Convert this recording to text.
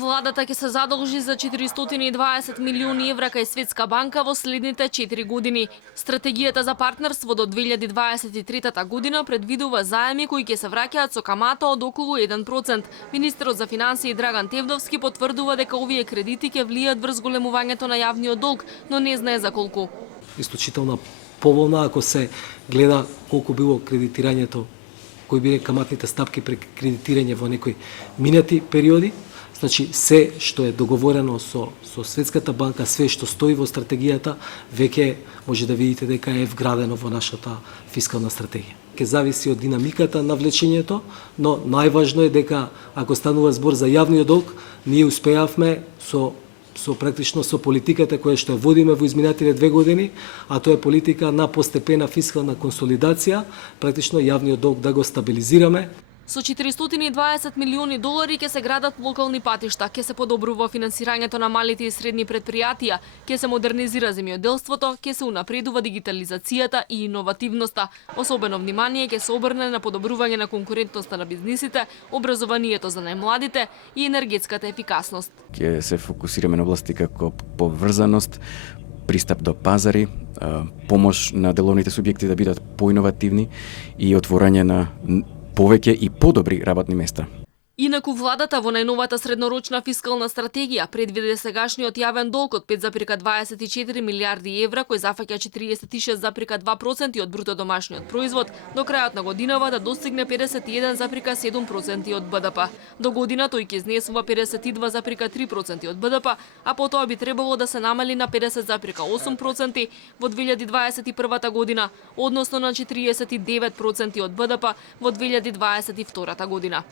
Владата ќе се задолжи за 420 милиони евра кај Светска банка во следните 4 години. Стратегијата за партнерство до 2023 година предвидува заеми кои ќе се враќаат со камата од околу 1%. Министерот за финансии Драган Тевдовски потврдува дека овие кредити ќе влијат врз големувањето на јавниот долг, но не знае за колку. Исклучително поволна ако се гледа колку било кредитирањето, кои биле каматните стапки при кредитирање во некои минати периоди. Значи, се што е договорено со Светската банка, све што стои во стратегијата, веќе може да видите дека е вградено во нашата фискална стратегија. Ке зависи од динамиката на влечењето, но најважно е дека ако станува збор за јавниот долг, ние успеавме практично со политиката која што ја водиме во изминативе 2 години, а тоа е политика на постепена фискална консолидација, практично јавниот долг да го стабилизираме. Со 420 милиони долари ќе се градат локални патишта, ќе се подобрува финансирањето на малите и средни предпријатија, ќе се модернизира земјоделството, ќе се унапредува дигитализацијата и иновативноста. Особено внимание ќе се обрне на подобрување на конкурентноста на бизнисите, образованието за најмладите и енергетската ефикасност. Ќе се фокусираме на области како поврзаност, пристап до пазари, помош на деловните субјекти да бидат поиновативни и отворање на повеќе и подобри работни места. Инаку владата во најновата среднорочна фискална стратегија предвиде сегашниот јавен долг од 5,24 милиарди евра, кој зафаќа 46,2% од бруто домашниот производ, до крајот на годинава да достигне 51,7% од БДП. До година тој ќе изнесува 52,3% од БДП, а потоа би требало да се намали на 50,8% во 2021 година, односно на 49% од БДП во 2022 година.